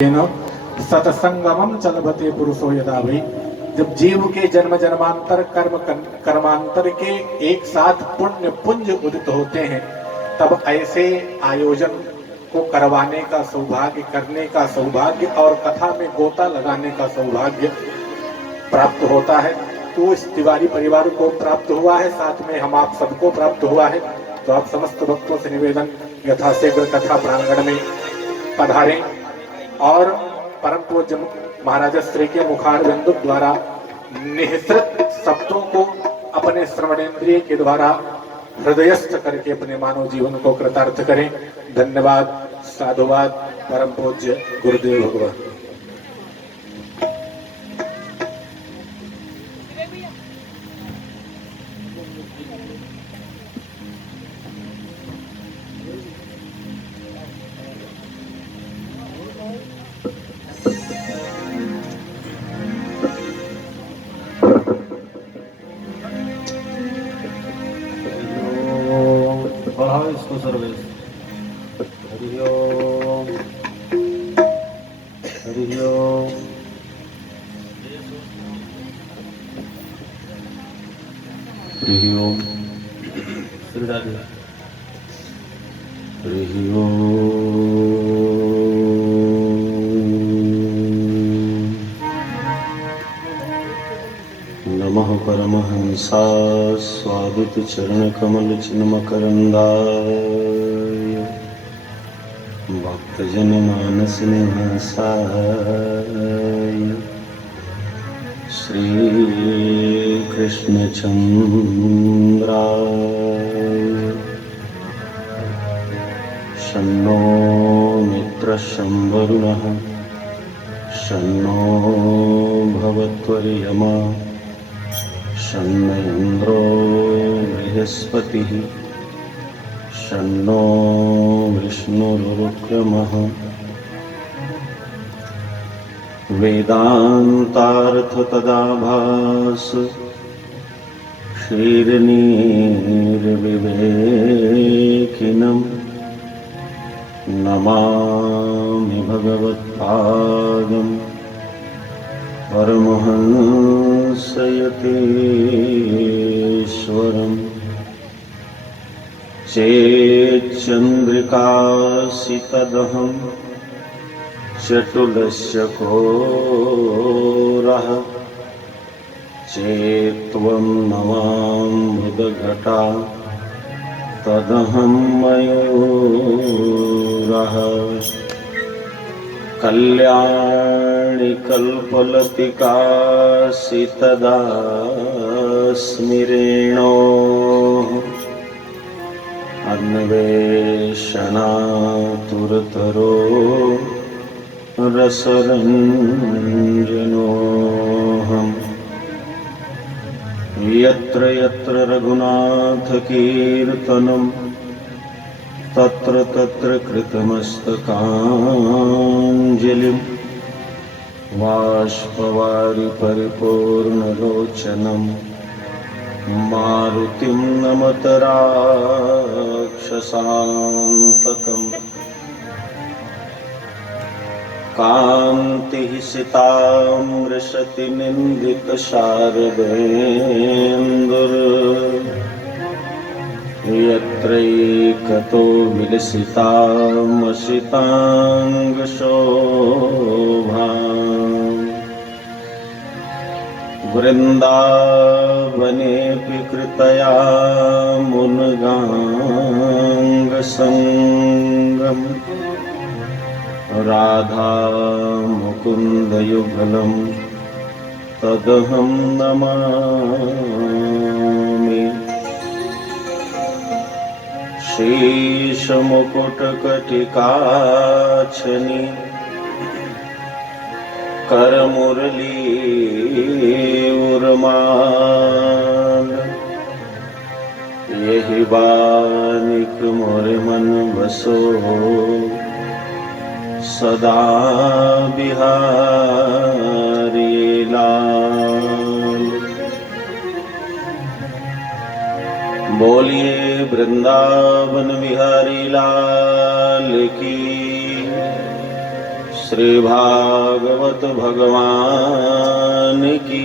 सत्संगमम चलबते पुरुषो यदा वही। जब जीव के जन्म जन्मांतर कर्मांतर के एक साथ पुण्य पुंज उदित होते हैं, तब ऐसे आयोजन को करवाने का सौभाग्य, करने का सौभाग्य और कथा में गोता लगाने का सौभाग्य प्राप्त होता है। तो इस तिवारी परिवार को प्राप्त हुआ है, साथ में हम आप सबको प्राप्त हुआ है। तो आप समस्त भक्तों से निवेदन, यथाशीघ्र कथा प्रांगण में पधारें और परम पूज्य महाराज श्री के मुखार बिंदु द्वारा निःसृत शब्दों को अपने श्रवणेन्द्रिय के द्वारा हृदयस्थ करके अपने मानव जीवन को कृतार्थ करें। धन्यवाद, साधुवाद, परम पूज्य गुरुदेव भगवान। इसको सर्वेश हरि ओम हरि ओम हरि ओम श्रीराधे हरि ओम नमः परमहंसा स्वादित चरण कमल चिन्मकरंदाय भक्तजन मानस निवासाय श्री कृष्ण चंद्राय शन्नो मित्र शंवरुणः शन्नो भवत्वर्यमा शन्न इंद्रो बृहस्पतिः शन्नो विष्णुरुक्रमः वेदान्तार्थ तदाभास श्रीर्निर्विवेकिनं नमामि भगवत्पादं परमहंसयतीश्वरम् चेच्चन्द्रिकासि तदहं चटुलस्य घोरः चेत्त्वं नवाम्बुधघटा तदहं मयूरः कल्याणि कल्पलतिकासि तदा स्मिरेणोः अन्वेषणातुरतरो रसरञ्जनोऽहम् यत्र यत्र रघुनाथकीर्तनं तत्र तत्र कृतमस्तकाञ्जलिं बाष्पवारि परिपूर्णलोचनं मारुतिं नमत राक्षसान्तकम् कान्तिः सितामृशति निन्दितशारदेन्दुर् यत्रैकतो विलसितामसिताङ्गशोभा वृन्दावनेऽपि कृतया मुनगाङ्गसङ्गम् राधा मुकुन्दयुगलं तदहं नमामि शेषमुकुटकटिकाछनि करमुरली उर्माल यही बानिक मोरे मन बसो सदा बिहारी लाल। बोलिए वृंदावन बिहारी लाल की, श्री भागवत भगवान की,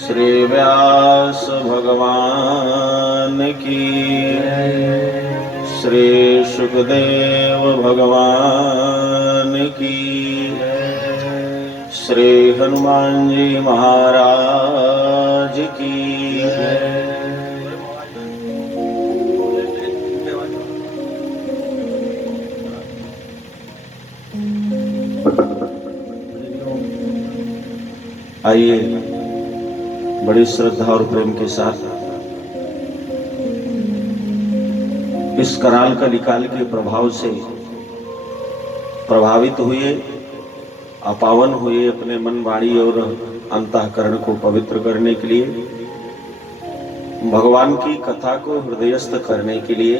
श्री व्यास भगवान की, श्री सुखदेव भगवान की, श्री हनुमान जी महाराज की। आइए बड़ी श्रद्धा और प्रेम के साथ इस कराल कलिकाल के प्रभाव से प्रभावित हुए, अपावन हुए, अपने मन, वाणी और अंतःकरण को पवित्र करने के लिए, भगवान की कथा को हृदयस्थ करने के लिए,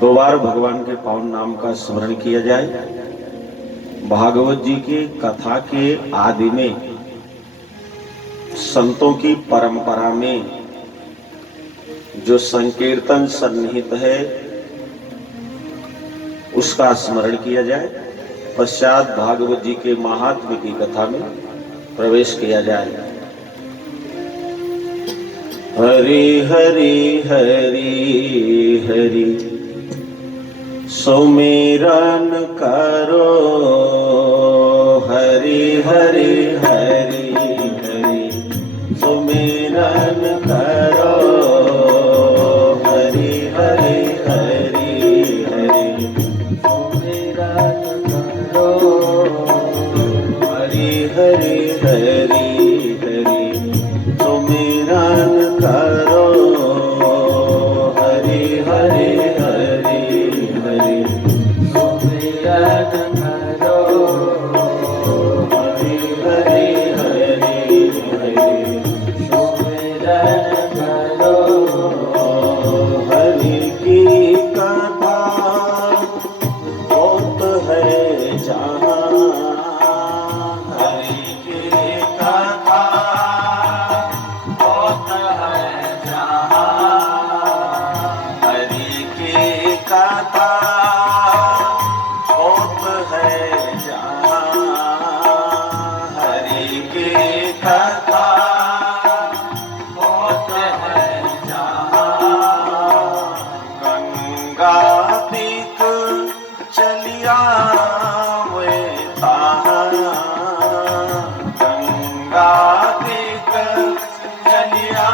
दो बार भगवान के पावन नाम का स्मरण किया जाए। भागवत जी की कथा के आदि में, संतों की परंपरा में जो संकीर्तन सन्निहित है उसका स्मरण किया जाए। पश्चात भागवत जी के महात्म्य की कथा में प्रवेश किया जाए। हरि हरि हरि हरि सुमिरन करो, हरि हरि हरि हरि सुमिरन करो, हरि हरि हरि हरि सुमिरन करो, हरि हरि हरि हरि सुमिरन करो, हरि हरि हरि हरि सुमिरन करो, हरि हरि हरि हरि सुमिरन करो। हरि की कथा होत है जहाँ, हरि की कथा होत है जहाँ, हरि की कथा होत है जहाँ, हरि की कथा होत है जहाँ। गंगा तीक चलिया वे ताहाँ, गंगा तीक चलिया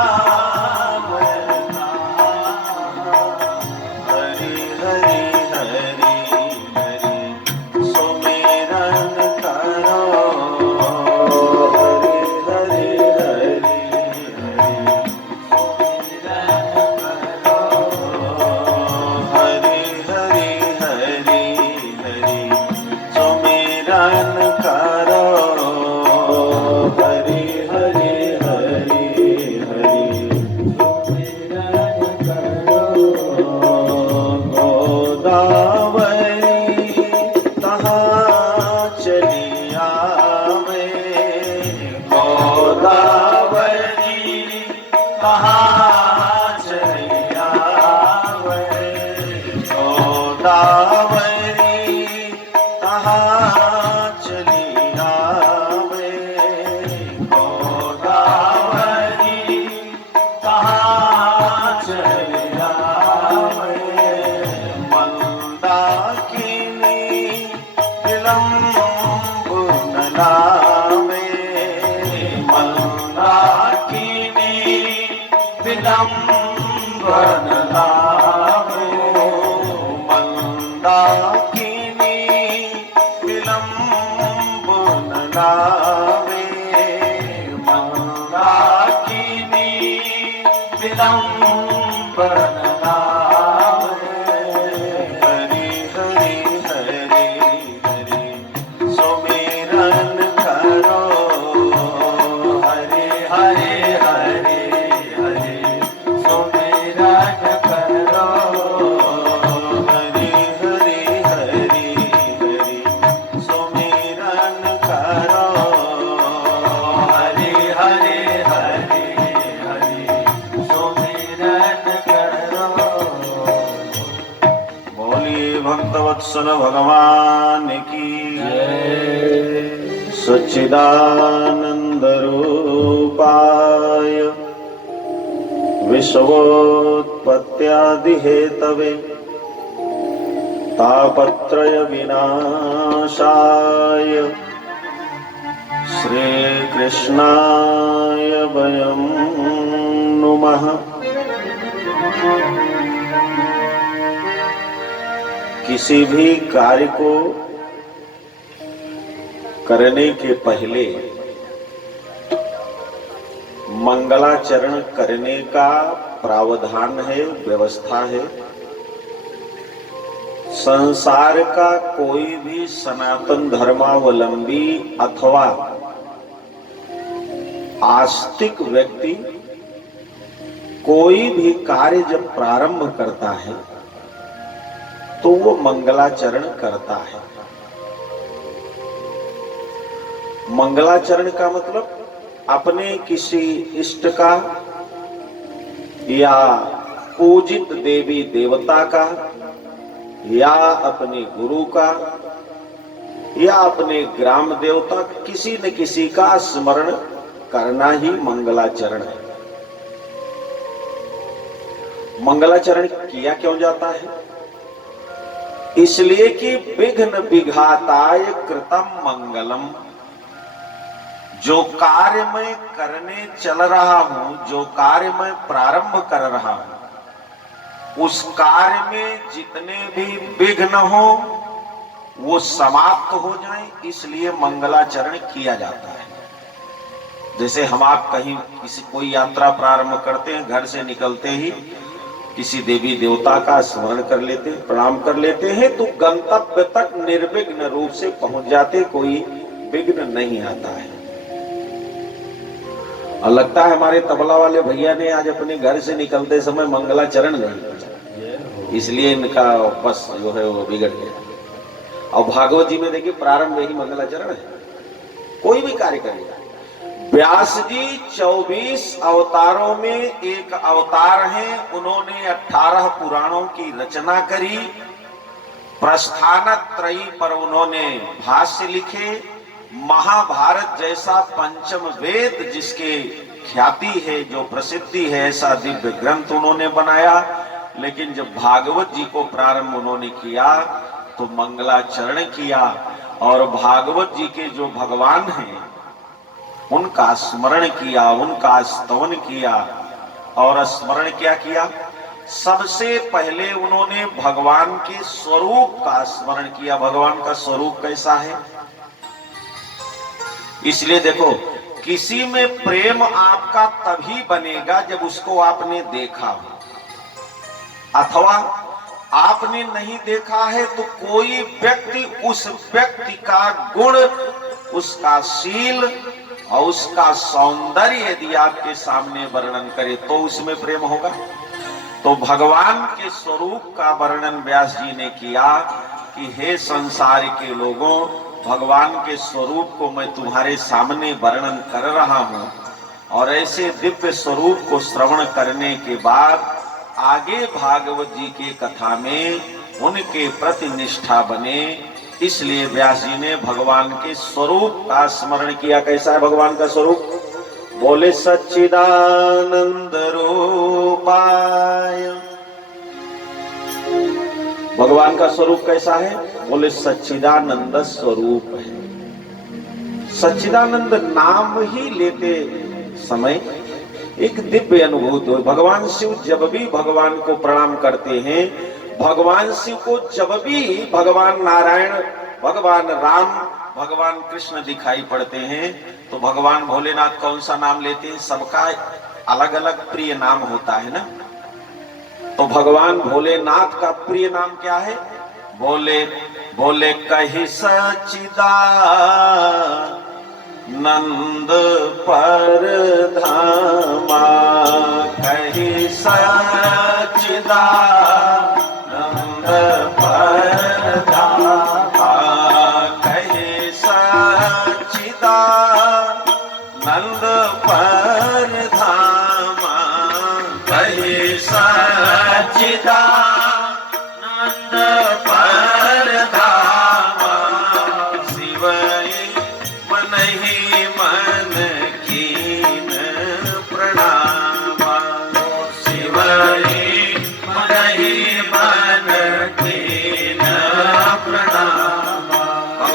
वे ताहाँ। हरि हरि हरि हरि सुमिरन करो, हरि हरि हरि हरि सुमिरन करो, हरि हरि हरि हरि सुमिरन करो, हरि हरि हरि हरि सुमिरन करो। गोदावरी कहाँ चली आवे, गोदावरी कहाँ चली आवे, गोदावरी कहाँ चली आवे, गोदावरी कहाँ चली आवे। मंदाकिनी विलंब न लावे, मंदाकिनी विलंब न लावे, मंदाकिनी विलंब न लावे, मंदाकिनी विलंब न लावे। हरि हरि हरि हरि सुमिरन करो, हरि हरि हरि हरि सुमिरन करो, हरि हरि हरि हरि सुमिरन करो, वत्सल भगवान की सच्चिदानंद रूपाय विश्वोत्पत्त्यादि हेतवे तापत्रय विनाशाय श्री कृष्णाय वयं नुमः। किसी भी कार्य को करने के पहले मंगलाचरण करने का प्रावधान है, व्यवस्था है। संसार का कोई भी सनातन धर्मावलंबी अथवा आस्तिक व्यक्ति कोई भी कार्य जब प्रारंभ करता है तो वो मंगलाचरण करता है। मंगलाचरण का मतलब अपने किसी इष्ट का या पूजित देवी देवता का या अपने गुरु का या अपने ग्राम देवता किसी न किसी का स्मरण करना ही मंगलाचरण है। मंगलाचरण किया क्यों जाता है? इसलिए कि विघ्न विघाताय कृतम मंगलम। जो कार्य मैं करने चल रहा हूं, जो कार्य मैं प्रारंभ कर रहा हूं, उस कार्य में जितने भी विघ्न हो वो समाप्त हो जाएं, इसलिए मंगलाचरण किया जाता है। जैसे हम आप कहीं किसी कोई यात्रा प्रारंभ करते हैं, घर से निकलते ही किसी देवी देवता का स्मरण कर लेते हैं, प्रणाम कर लेते हैं, तो गंतव्य तक निर्विघ्न रूप से पहुंच जाते, कोई विघ्न नहीं आता है। और लगता है हमारे तबला वाले भैया ने आज अपने घर से निकलते समय मंगलाचरण नहीं किया, इसलिए इनका बस जो है वो बिगड़ गया। और भागवत जी में देखिए प्रारंभ में ही मंगलाचरण है, कोई भी कार्य करेगा। व्यास जी 24 अवतारों में एक अवतार हैं, उन्होंने 18 पुराणों की रचना करी। प्रस्थानत्रयी पर उन्होंने भाष्य लिखे। महाभारत जैसा पंचम वेद जिसके ख्याति है, जो प्रसिद्धि है, ऐसा दिव्य ग्रंथ उन्होंने बनाया। लेकिन जब भागवत जी को प्रारंभ उन्होंने किया तो मंगलाचरण किया और भागवत जी के जो भगवान हैं उनका स्मरण किया, उनका स्तवन किया। और स्मरण क्या किया? सबसे पहले उन्होंने भगवान के स्वरूप का स्मरण किया। भगवान का स्वरूप कैसा है? इसलिए देखो, किसी में प्रेम आपका तभी बनेगा जब उसको आपने देखा हो, अथवा आपने नहीं देखा है तो कोई व्यक्ति उस व्यक्ति का गुण, उसका शील और उसका सौंदर्य यदि आपके सामने वर्णन करे तो उसमें प्रेम होगा। तो भगवान के स्वरूप का वर्णन व्यास जी ने किया कि हे संसार के लोगों, भगवान के स्वरूप को मैं तुम्हारे सामने वर्णन कर रहा हूं। और ऐसे दिव्य स्वरूप को श्रवण करने के बाद आगे भागवत जी के कथा में उनके प्रति निष्ठा बने, इसलिए व्यास जी ने भगवान के स्वरूप का स्मरण किया। कैसा है भगवान का स्वरूप? बोले सच्चिदानंद रूपाय। भगवान का स्वरूप कैसा है? बोले सच्चिदानंद स्वरूप है। सच्चिदानंद नाम ही लेते समय एक दिव्य अनुभूति हो। भगवान शिव जब भी भगवान को प्रणाम करते हैं, भगवान शिव को जब भी भगवान नारायण, भगवान राम, भगवान कृष्ण दिखाई पड़ते हैं तो भगवान भोलेनाथ कौन सा नाम लेते हैं? सबका अलग अलग प्रिय नाम होता है ना। तो भगवान भोलेनाथ का प्रिय नाम क्या है? बोले बोले कही सच्चिदा नंद पर धामा, कही सच्चिदा नंद पर धामा, कही सच्चिदा नंद पर धामा, कही सच्चिदा नंद पर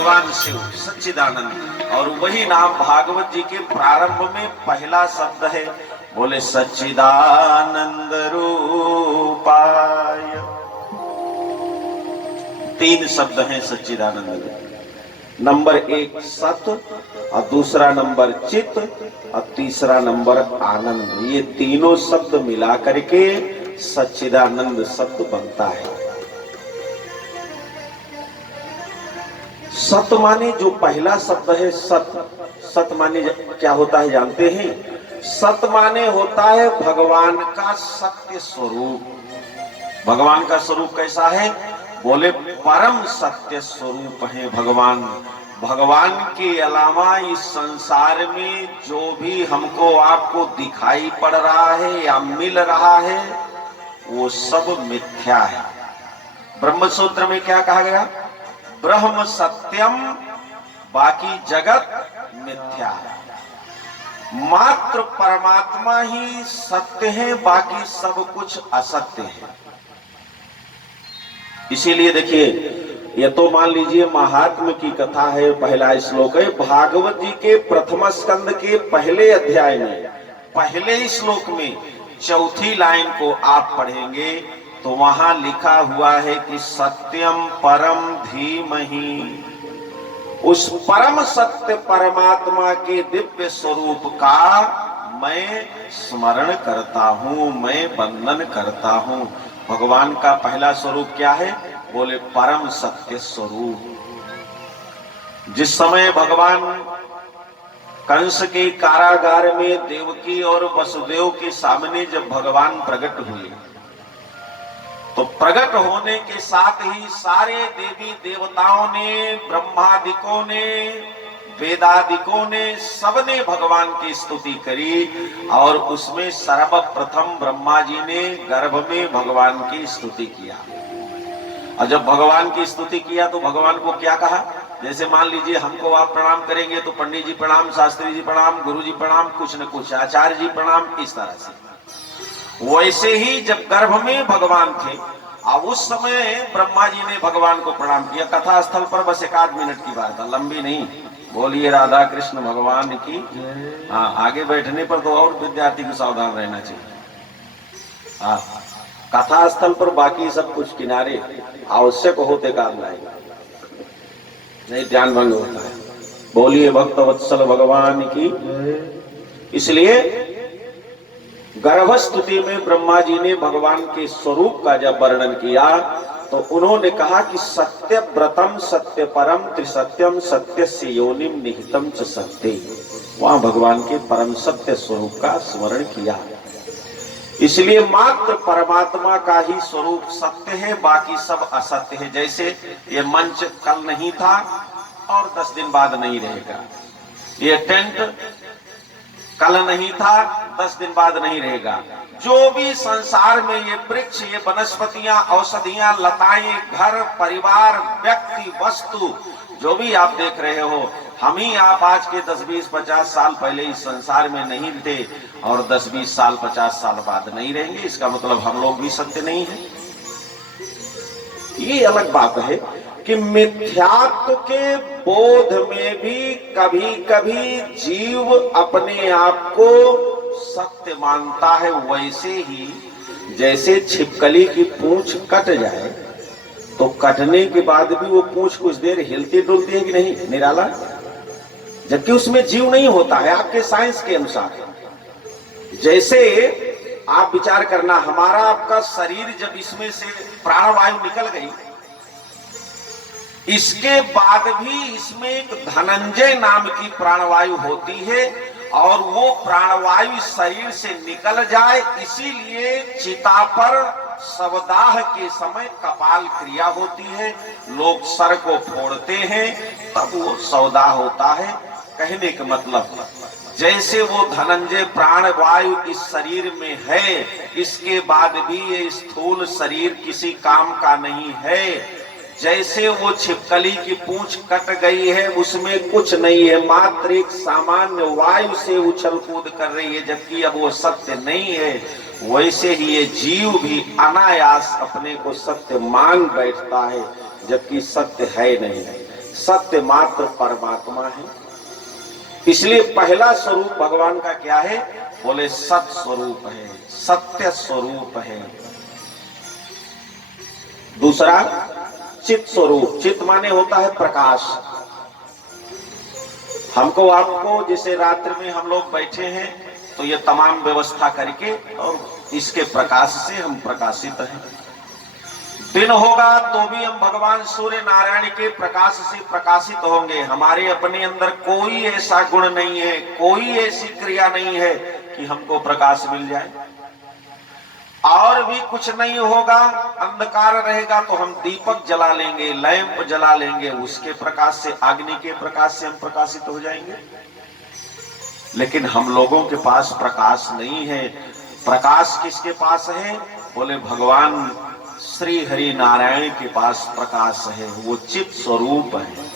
भगवान शिव सच्चिदानंद, और वही नाम भागवत जी के प्रारंभ में पहला शब्द है, बोले सच्चिदानंद रूपाय। 3 शब्द हैं सच्चिदानंद में। नंबर 1 सत, और दूसरा नंबर चित, और तीसरा नंबर आनंद। ये तीनों शब्द मिला करके सच्चिदानंद शब्द बनता है। सत माने जो पहला शब्द है सत, सत माने क्या होता है जानते हैं? सत माने होता है भगवान का सत्य स्वरूप। भगवान का स्वरूप कैसा है? बोले परम सत्य स्वरूप है भगवान। भगवान के अलावा इस संसार में जो भी हमको आपको दिखाई पड़ रहा है या मिल रहा है वो सब मिथ्या है। ब्रह्म सूत्र में क्या कहा गया? ब्रह्म सत्यम, बाकी जगत मिथ्या है। मात्र परमात्मा ही सत्य है, बाकी सब कुछ असत्य है। इसीलिए देखिए, ये तो मान लीजिए महात्म की कथा है, पहला श्लोक है भागवत जी के प्रथम स्कंद के पहले अध्याय में, पहले श्लोक में चौथी लाइन को आप पढ़ेंगे तो वहां लिखा हुआ है कि सत्यम परम धीमहि। उस परम सत्य परमात्मा के दिव्य स्वरूप का मैं स्मरण करता हूं, मैं वंदन करता हूं। भगवान का पहला स्वरूप क्या है? बोले परम सत्य स्वरूप। जिस समय भगवान कंस के कारागार में देवकी और वसुदेव के सामने जब भगवान प्रकट हुए तो प्रकट होने के साथ ही सारे देवी देवताओं ने, ब्रह्मादिकों ने, वेदादिकों ने, सबने भगवान की स्तुति करी। और उसमें सर्वप्रथम ब्रह्मा जी ने गर्भ में भगवान की स्तुति किया। और जब भगवान की स्तुति किया तो भगवान को क्या कहा? जैसे मान लीजिए हमको आप प्रणाम करेंगे तो पंडित जी प्रणाम, शास्त्री जी प्रणाम, गुरु जी प्रणाम, कुछ न कुछ आचार्य जी प्रणाम, इस तरह से। वैसे ही जब गर्भ में भगवान थे, अब उस समय ब्रह्मा जी ने भगवान को प्रणाम किया। कथा स्थल पर बस 1 मिनट की बात है, लंबी नहीं। बोलिए राधा कृष्ण भगवान की। हाँ, आगे बैठने पर तो और विद्यार्थी को सावधान रहना चाहिए। हाँ, कथा स्थल पर बाकी सब कुछ किनारे, आवश्यक होते काम लाएगा, नहीं ध्यान भंग होता है। बोलिए भक्त वत्सल भगवान की। इसलिए गर्भस्तुति में ब्रह्मा जी ने भगवान के स्वरूप का जब वर्णन किया तो उन्होंने कहा कि सत्य व्रतम सत्य परम त्रिसत्यम सत्य से योनिम निहितम च सत्य। वहां भगवान के परम सत्य स्वरूप का स्मरण किया। इसलिए मात्र परमात्मा का ही स्वरूप सत्य है, बाकी सब असत्य है। जैसे ये मंच कल नहीं था और 10 दिन बाद नहीं रहेगा, ये टेंट कल नहीं था 10 दिन बाद नहीं रहेगा। जो भी संसार में ये वृक्ष, ये वनस्पतियां, औषधियां, लताएं, घर, परिवार, व्यक्ति, वस्तु, जो भी आप देख रहे हो, हम ही आप आज के 10, 20, 50 साल पहले इस संसार में नहीं थे और 10, 20 साल 50 साल बाद नहीं रहेंगे। इसका मतलब हम लोग भी सत्य नहीं है। ये अलग बात है कि मिथ्यात्व के बोध में भी कभी कभी जीव अपने आप को सत्य मानता है। वैसे ही जैसे छिपकली की पूंछ कट जाए तो कटने के बाद भी वो पूंछ कुछ देर हिलती डुलती है कि नहीं, निराला, जबकि उसमें जीव नहीं होता है। आपके साइंस के अनुसार जैसे आप विचार करना, हमारा आपका शरीर जब इसमें से प्राणवायु निकल गई, इसके बाद भी इसमें एक धनंजय नाम की प्राणवायु होती है और वो प्राणवायु शरीर से निकल जाए, इसीलिए चिता पर शवदाह के समय कपाल क्रिया होती है, लोग सर को फोड़ते हैं, तब वो शवदाह होता है। कहने का मतलब जैसे वो धनंजय प्राणवायु इस शरीर में है, इसके बाद भी ये स्थूल शरीर किसी काम का नहीं है। जैसे वो छिपकली की पूंछ कट गई है, उसमें कुछ नहीं है, मात्र एक सामान्य वायु से उछल कूद कर रही है, जबकि अब वो सत्य नहीं है। वैसे ही ये जीव भी अनायास अपने को सत्य मान बैठता है, जबकि सत्य है नहीं। सत्य मात्र परमात्मा है। इसलिए पहला स्वरूप भगवान का क्या है? बोले सत स्वरूप है, सत्य स्वरूप है। दूसरा चित स्वरूप। चित माने होता है प्रकाश। हमको आपको जैसे रात्रि में हम लोग बैठे हैं तो ये तमाम व्यवस्था करके और इसके प्रकाश से हम प्रकाशित हैं। दिन होगा तो भी हम भगवान सूर्य नारायण के प्रकाश से प्रकाशित होंगे। हमारे अपने अंदर कोई ऐसा गुण नहीं है, कोई ऐसी क्रिया नहीं है कि हमको प्रकाश मिल जाए। और भी कुछ नहीं होगा, अंधकार रहेगा तो हम दीपक जला लेंगे, लैंप जला लेंगे, उसके प्रकाश से, अग्नि के प्रकाश से हम प्रकाशित हो जाएंगे। लेकिन हम लोगों के पास प्रकाश नहीं है। प्रकाश किसके पास है? बोले भगवान श्री हरि नारायण के पास प्रकाश है, वो चित स्वरूप है।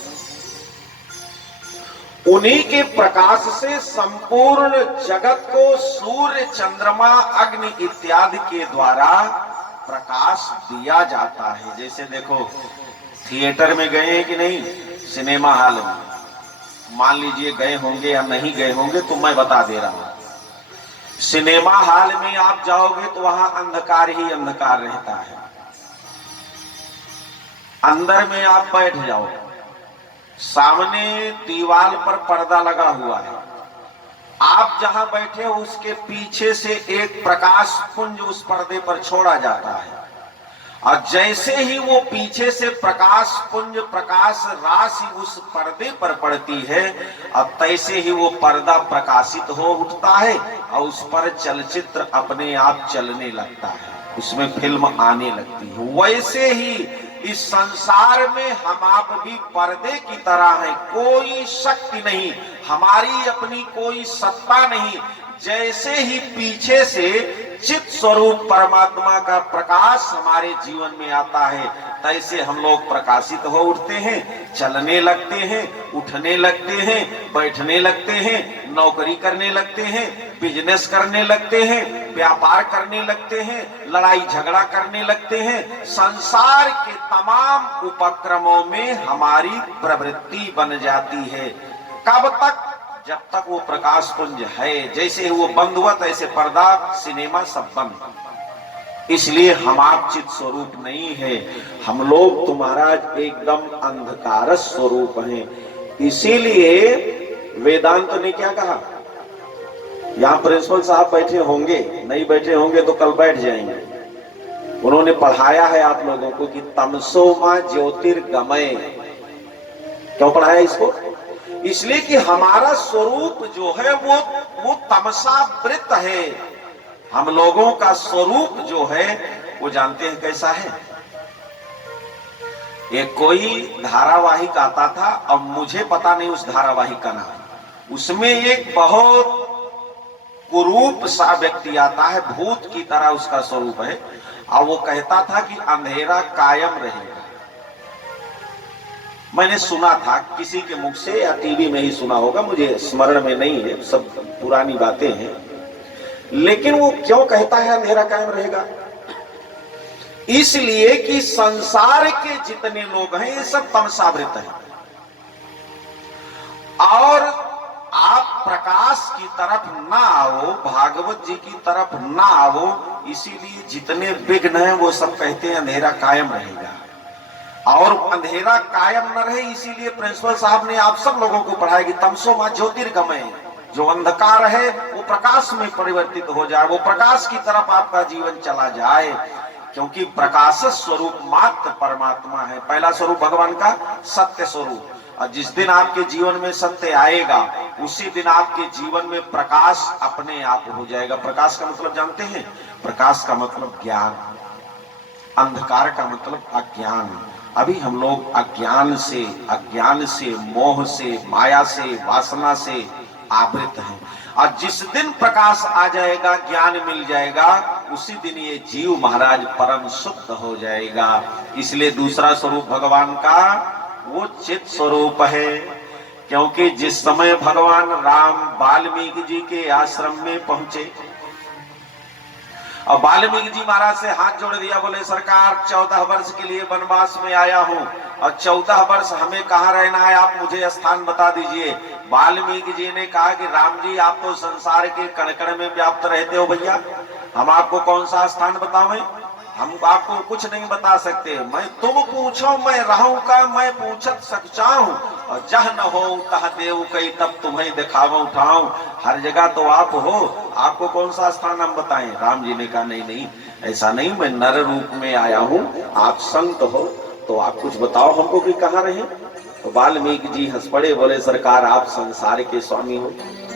उन्हीं के प्रकाश से संपूर्ण जगत को सूर्य, चंद्रमा, अग्नि इत्यादि के द्वारा प्रकाश दिया जाता है। जैसे देखो थिएटर में गए हैं कि नहीं, सिनेमा हॉल में, मान लीजिए गए होंगे या नहीं गए होंगे तो मैं बता दे रहा हूं। सिनेमा हॉल में आप जाओगे तो वहां अंधकार ही अंधकार रहता है। अंदर में आप बैठ जाओ, सामने दीवार पर पर्दा लगा हुआ है, आप जहां बैठे हो उसके पीछे से एक प्रकाश पुंज उस पर्दे पर छोड़ा जाता है, और जैसे ही वो पीछे से प्रकाश पुंज, प्रकाश राशि उस पर्दे पर पड़ती है, अब तैसे ही वो पर्दा प्रकाशित हो उठता है और उस पर चलचित्र अपने आप चलने लगता है, उसमें फिल्म आने लगती है। वैसे ही इस संसार में हम आप भी पर्दे की तरह हैं, कोई शक्ति नहीं, हमारी अपनी कोई सत्ता नहीं। जैसे ही पीछे से चित स्वरूप परमात्मा का प्रकाश हमारे जीवन में आता है, तैसे हम लोग प्रकाशित हो उठते हैं, चलने लगते हैं, उठने लगते हैं, बैठने लगते हैं, नौकरी करने लगते हैं, बिजनेस करने लगते हैं, व्यापार करने लगते हैं, लड़ाई झगड़ा करने लगते हैं। संसार के तमाम उपक्रमों में हमारी प्रवृत्ति बन जाती है। कब तक? जब तक वो प्रकाश पुंज है। जैसे ही वो बंद हुआ तैसे पर्दा, सिनेमा सब बंद। इसलिए हम आप चित स्वरूप नहीं है, हम लोग तुम्हारा एकदम अंधकार स्वरूप हैं। इसीलिए वेदांत ने क्या कहा? यहाँ प्रिंसिपल साहब बैठे होंगे, नहीं बैठे होंगे तो कल बैठ जाएंगे। उन्होंने पढ़ाया है आप लोगों को कि तमसो मा ज्योतिर्गमय। क्यों पढ़ाया इसको? इसलिए कि हमारा स्वरूप जो है वो तमसावृत है। हम लोगों का स्वरूप जो है वो जानते हैं कैसा है? एक कोई धारावाहिक आता था, अब मुझे पता नहीं उस धारावाहिक का नाम, उसमें एक बहुत कुरूप सा व्यक्ति आता है, भूत की तरह उसका स्वरूप है, और वो कहता था कि अंधेरा कायम रहेगा। मैंने सुना था किसी के मुख से या टीवी में ही सुना होगा, मुझे स्मरण में नहीं है, सब पुरानी बातें हैं। लेकिन वो क्यों कहता है अंधेरा कायम रहेगा? इसलिए कि संसार के जितने लोग हैं ये सब तमसावृत हैं, और आप प्रकाश की तरफ ना आओ, भागवत जी की तरफ ना आओ, इसीलिए जितने विघ्न हैं वो सब कहते हैं अंधेरा कायम रहेगा। और अंधेरा कायम न रहे इसीलिए प्रिंसिपल साहब ने आप सब लोगों को पढ़ाया कि तमसो मा ज्योतिर्गमय, जो अंधकार है वो प्रकाश में परिवर्तित हो जाए, वो प्रकाश की तरफ आपका जीवन चला जाए, क्योंकि प्रकाश स्वरूप मात्र परमात्मा है। पहला स्वरूप भगवान का सत्य स्वरूप, और जिस दिन आपके जीवन में सत्य आएगा उसी दिन आपके जीवन में प्रकाश अपने आप हो जाएगा। प्रकाश का मतलब जानते हैं? प्रकाश का मतलब ज्ञान, अंधकार का मतलब अज्ञान। अभी हम लोग अज्ञान से, मोह से, माया से, वासना से आवृत हैं, और जिस दिन प्रकाश आ जाएगा, ज्ञान मिल जाएगा, उसी दिन ये जीव महाराज परम शुद्ध हो जाएगा। इसलिए दूसरा स्वरूप भगवान का वो चित स्वरूप है, क्योंकि जिस समय भगवान राम वाल्मीकि जी के आश्रम में पहुंचे और वाल्मीकि जी महाराज से हाथ जोड़ दिया, बोले सरकार 14 वर्ष के लिए वनवास में आया हूँ और 14 वर्ष हमें कहाँ रहना है, आप मुझे स्थान बता दीजिए। वाल्मीकि जी ने कहा कि राम जी आप तो संसार के कण कण में व्याप्त रहते हो भैया, हम आपको कौन सा स्थान बतावें, हम आपको कुछ नहीं बता सकते। मैं तुम पूछो मैं रहूं का, मैं पूछत सकचाऊं और जह न हो तह देव कई तब तुम्हें दिखावा उठाऊं। हर जगह तो आप हो, आपको कौन सा स्थान हम बताएं। राम जी ने कहा नहीं नहीं ऐसा नहीं, मैं नर रूप में आया हूं, आप संत हो तो आप कुछ बताओ हमको कि कहाँ रहे। तो वाल्मीकि जी हंस पड़े, बोले सरकार आप संसार के स्वामी हो।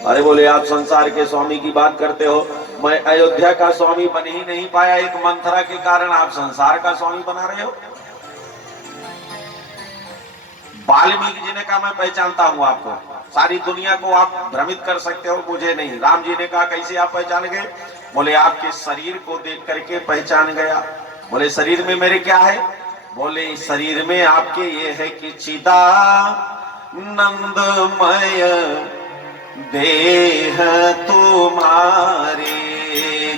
अरे बोले आप संसार के स्वामी की बात करते हो, मैं अयोध्या का स्वामी बन ही नहीं पाया, एक मंथरा के कारण आप संसार का स्वामी बना रहे हो। वाल्मीकि जी ने कहा मैं पहचानता हूं आपको, सारी दुनिया को आप भ्रमित कर सकते हो, मुझे नहीं। राम जी ने कहा कैसे आप पहचान गए। बोले आपके शरीर को देख करके पहचान गया। बोले शरीर में मेरे क्या है। बोले शरीर में आपके ये है कि चिदानंदमय देह तुम्हारे,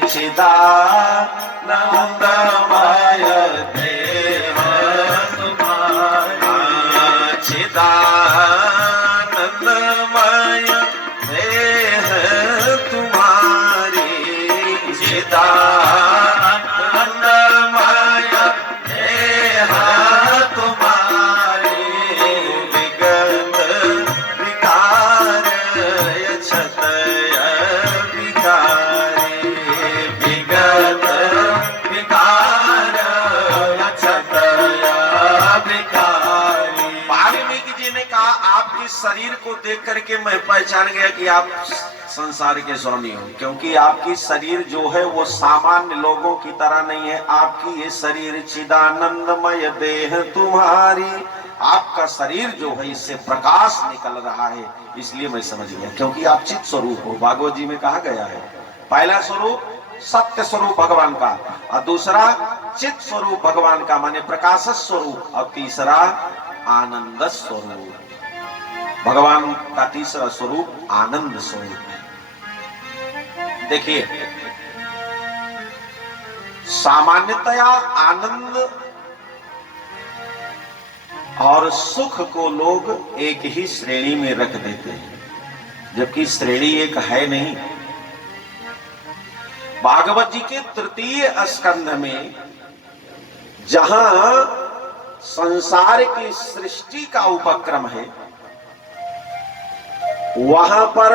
चिदानंदमय देह तुम्हारे, चिदानंदमय देह तुम्हारे, चिदानंदमय देह तुम्हारे, विगत विकार क्षतय विकारी, विगत विकार क्षतय विकारी। वाल्मीकि जी ने कहा आपके शरीर को देख करके मैं पहचान गया कि आप संसार के स्वामी हो, क्योंकि आपकी शरीर जो है वो सामान्य लोगों की तरह नहीं है। आपकी ये शरीर चिदानंदमय देह तुम्हारी, आपका शरीर जो है इससे प्रकाश निकल रहा है, इसलिए मैं समझ गया क्योंकि आप चित स्वरूप हो। भागवत जी में कहा गया है पहला स्वरूप सत्य स्वरूप भगवान का, और दूसरा चित स्वरूप भगवान का माने प्रकाश स्वरूप, और तीसरा आनंद स्वरूप। भगवान का तीसरा स्वरूप आनंद स्वरूप है। देखिए सामान्यतया आनंद और सुख को लोग एक ही श्रेणी में रख देते हैं, जबकि श्रेणी एक है नहीं। भागवत जी के तृतीय स्कंध में जहां संसार की सृष्टि का उपक्रम है, वहां पर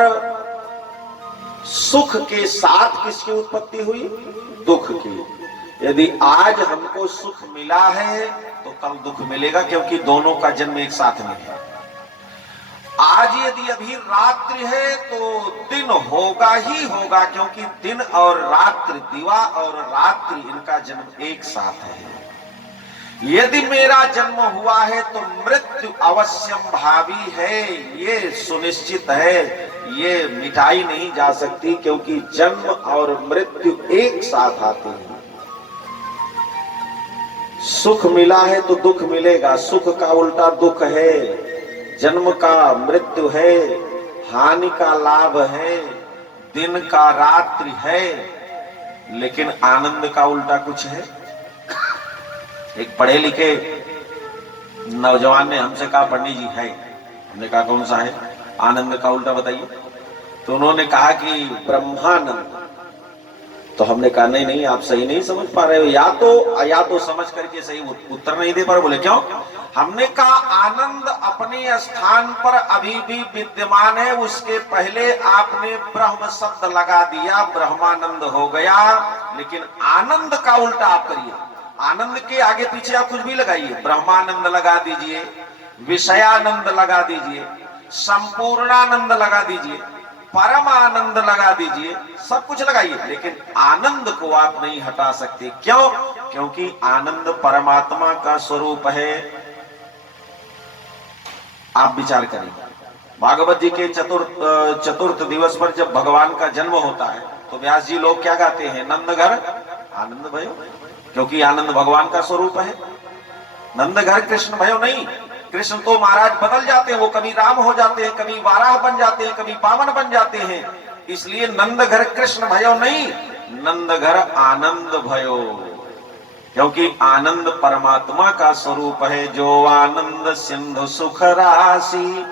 सुख के साथ किसकी उत्पत्ति हुई, दुख की। यदि आज हमको सुख मिला है तो कल दुख मिलेगा, क्योंकि दोनों का जन्म एक साथ में है। आज यदि अभी रात्रि है तो दिन होगा ही होगा, क्योंकि दिन और रात्रि, दिवा और रात्रि, इनका जन्म एक साथ है। यदि मेरा जन्म हुआ है तो मृत्यु अवश्यम भावी है, ये सुनिश्चित है, ये मिटाई नहीं जा सकती, क्योंकि जन्म और मृत्यु एक साथ आते हैं। सुख मिला है तो दुख मिलेगा, सुख का उल्टा दुख है, जन्म का मृत्यु है, हानि का लाभ है, दिन का रात्रि है, लेकिन आनंद का उल्टा कुछ है। एक पढ़े लिखे नौजवान ने हमसे कहा पंडित जी है, हमने कहा कौन सा है, आनंद का उल्टा बताइए। तो उन्होंने कहा कि ब्रह्मानंद। तो हमने कहा नहीं नहीं आप सही नहीं समझ पा रहे हो, या तो समझ करके सही उत्तर नहीं दे पा रहे। बोले क्यों। हमने कहा आनंद अपने स्थान पर अभी भी विद्यमान है, उसके पहले आपने ब्रह्म शब्द लगा दिया, ब्रह्मानंद हो गया। लेकिन आनंद का उल्टा आप करिए, आनंद के आगे पीछे आप कुछ भी लगाइए, ब्रह्मानंद लगा दीजिए, विषयानंद लगा दीजिए, संपूर्णानंद लगा दीजिए, परमानंद लगा दीजिए, सब कुछ लगाइए, लेकिन आनंद को आप नहीं हटा सकते। क्यों। क्योंकि आनंद परमात्मा का स्वरूप है। आप विचार करें, भागवत जी के चतुर्थ दिवस पर जब भगवान का जन्म होता है तो व्यास जी लोग क्या गाते हैं, नंद घर आनंद भयो, क्योंकि आनंद भगवान का स्वरूप है। नंद घर कृष्ण भयो नहीं, कृष्ण तो महाराज बदल जाते हैं, वो कभी राम हो जाते हैं, कभी वाराह बन जाते हैं, कभी पावन बन जाते हैं, इसलिए नंद घर कृष्ण भयो नहीं। नंद घर आनंद भयो, क्योंकि आनंद परमात्मा का स्वरूप है। जो आनंद सिंधु सुख राशि,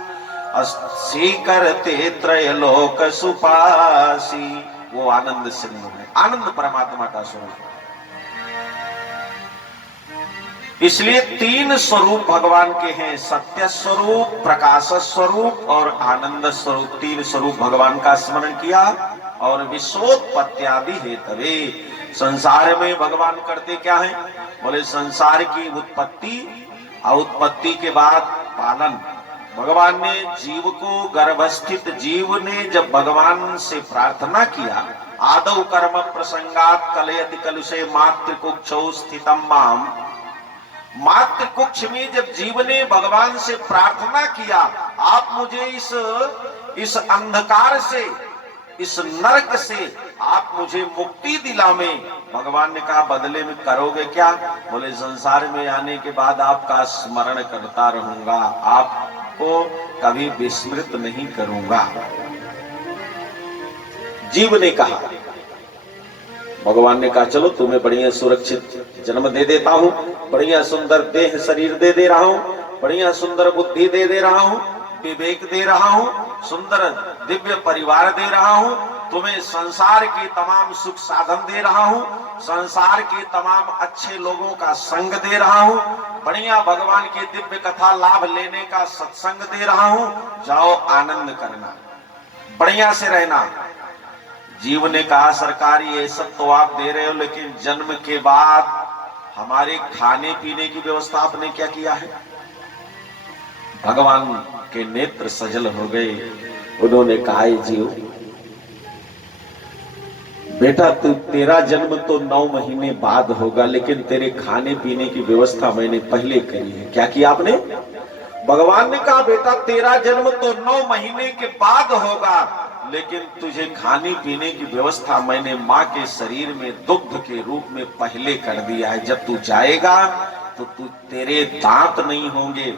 अस्सी करते त्रयलोक सुपासी, वो आनंद सिंधु है। आनंद परमात्मा का स्वरूप। इसलिए तीन स्वरूप भगवान के हैं, सत्य स्वरूप, प्रकाश स्वरूप और आनंद स्वरूप। तीन स्वरूप भगवान का स्मरण किया। और विश्वोत्पत्त्यादि हेतवे, संसार में भगवान करते क्या है? बोले संसार की उत्पत्ति और उत्पत्ति के बाद पालन। भगवान ने जीव को, गर्भस्थित जीव ने जब भगवान से प्रार्थना किया, आदौ कर्म प्रसंगात कलयति कलुषे मातृकुक्षौ स्थितम माम, मातृकुक्ष में जब जीव ने भगवान से प्रार्थना किया, आप मुझे इस अंधकार से, इस नरक से आप मुझे मुक्ति दिलावे। भगवान ने कहा बदले में करोगे क्या? बोले संसार में आने के बाद आपका स्मरण करता रहूंगा, आपको कभी विस्मृत नहीं करूंगा। जीव ने कहा, भगवान ने कहा चलो तुम्हें बढ़िया सुरक्षित जन्म दे देता हूं, बढ़िया सुंदर देह शरीर दे रहा हूं, बढ़िया सुंदर बुद्धि दे रहा हूं, विवेक दे रहा हूं, सुंदर दिव्य परिवार दे रहा हूं, तुम्हें संसार के तमाम सुख साधन दे रहा हूं, संसार के तमाम अच्छे लोगों का संग दे रहा हूं, बढ़िया भगवान की दिव्य कथा लाभ लेने का सत्संग दे रहा हूं, जाओ आनंद करना, बढ़िया से रहना। जीव ने कहा सरकार ये सब तो आप दे रहे हो, लेकिन जन्म के बाद हमारे खाने पीने की व्यवस्था आपने क्या किया है? भगवान के नेत्र सजल हो गए। उन्होंने कहा जीव बेटा तेरा जन्म तो 9 महीने बाद होगा, लेकिन तेरे खाने पीने की व्यवस्था मैंने पहले करी है। क्या किया आपने? भगवान ने कहा बेटा तेरा जन्म तो 9 महीने के बाद होगा, लेकिन तुझे खाने पीने की व्यवस्था मैंने माँ के शरीर में दुग्ध के रूप में पहले कर दिया है। जब तू जाएगा तो तेरे दांत नहीं होंगे,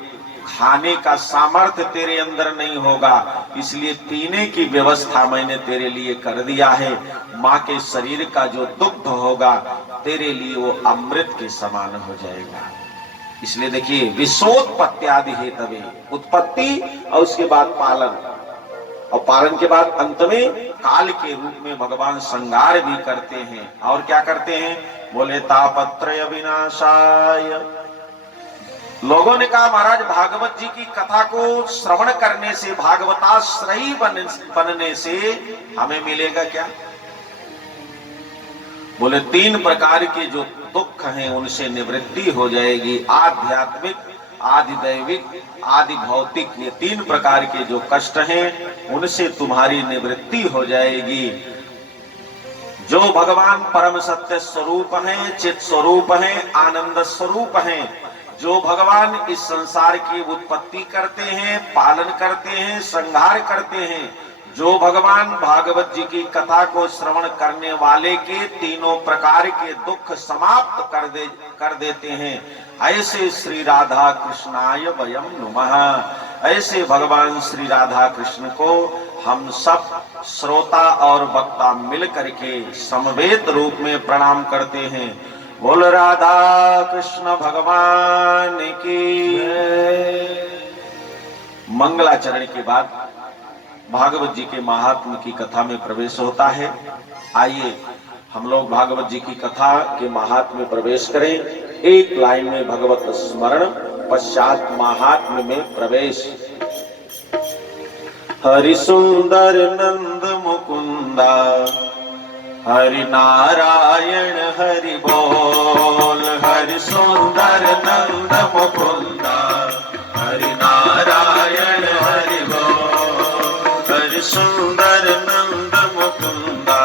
खाने का सामर्थ्य तेरे अंदर नहीं होगा, इसलिए पीने की व्यवस्था मैंने तेरे लिए कर दिया है। माँ के शरीर का जो दुग्ध होगा तेरे लिए वो अमृत के समान हो जाएगा। इसलिए देखिए विश्वोत्पत्त्यादि हेतवे, उत्पत्ति और उसके बाद पालन, और पालन के बाद अंत में काल के रूप में भगवान संहार भी करते हैं। और क्या करते हैं? बोले तापत्रय विनाशाय। लोगों ने कहा महाराज भागवत जी की कथा को श्रवण करने से, भागवताश्रयी बनने से हमें मिलेगा क्या? बोले 3 प्रकार के जो दुख हैं उनसे निवृत्ति हो जाएगी। आध्यात्मिक, आदि दैविक, आदि भौतिक, ये 3 प्रकार के जो कष्ट हैं उनसे तुम्हारी निवृत्ति हो जाएगी। जो भगवान परम सत्य स्वरूप हैं, चित स्वरूप हैं, आनंद स्वरूप हैं, जो भगवान इस संसार की उत्पत्ति करते हैं, पालन करते हैं, संहार करते हैं, जो भगवान भागवत जी की कथा को श्रवण करने वाले के 3 प्रकार के दुख समाप्त कर देते हैं, ऐसे श्री राधा कृष्णाय वयम नुमः। ऐसे भगवान श्री राधा कृष्ण को हम सब श्रोता और वक्ता मिल करके समवेत रूप में प्रणाम करते हैं। बोल राधा कृष्ण भगवान की। मंगलाचरण के बाद भागवत जी के महात्म्य की कथा में प्रवेश होता है। आइए हम लोग भागवत जी की कथा के महात्म्य में प्रवेश करें। एक लाइन में भगवत स्मरण, पश्चात महात्म्य में प्रवेश। हरि सुंदर नंद मुकुंदा, हरि नारायण हरि बोल। हरि सुंदर नंद मुकुंदा, हरि नारायण हरि बोल। हरि सुंदर नंद मुकुंदा,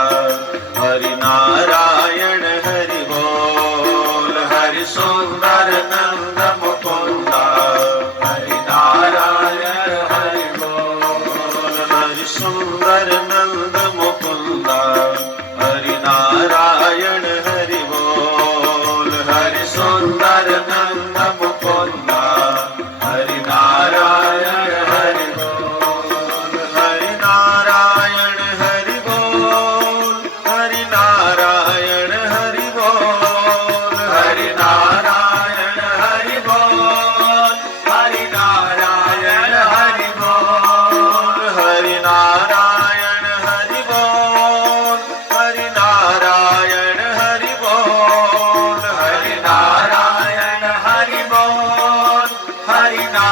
हरि नारायण हरि बोल। हरि सुंदर नंद मुकुंदा, हरि नारायण हरि बोल। हरि सुंदर नंद मुकुंदा, हरि नारायण हरि बोल। हरि सुंदर नंद मुकुंदा,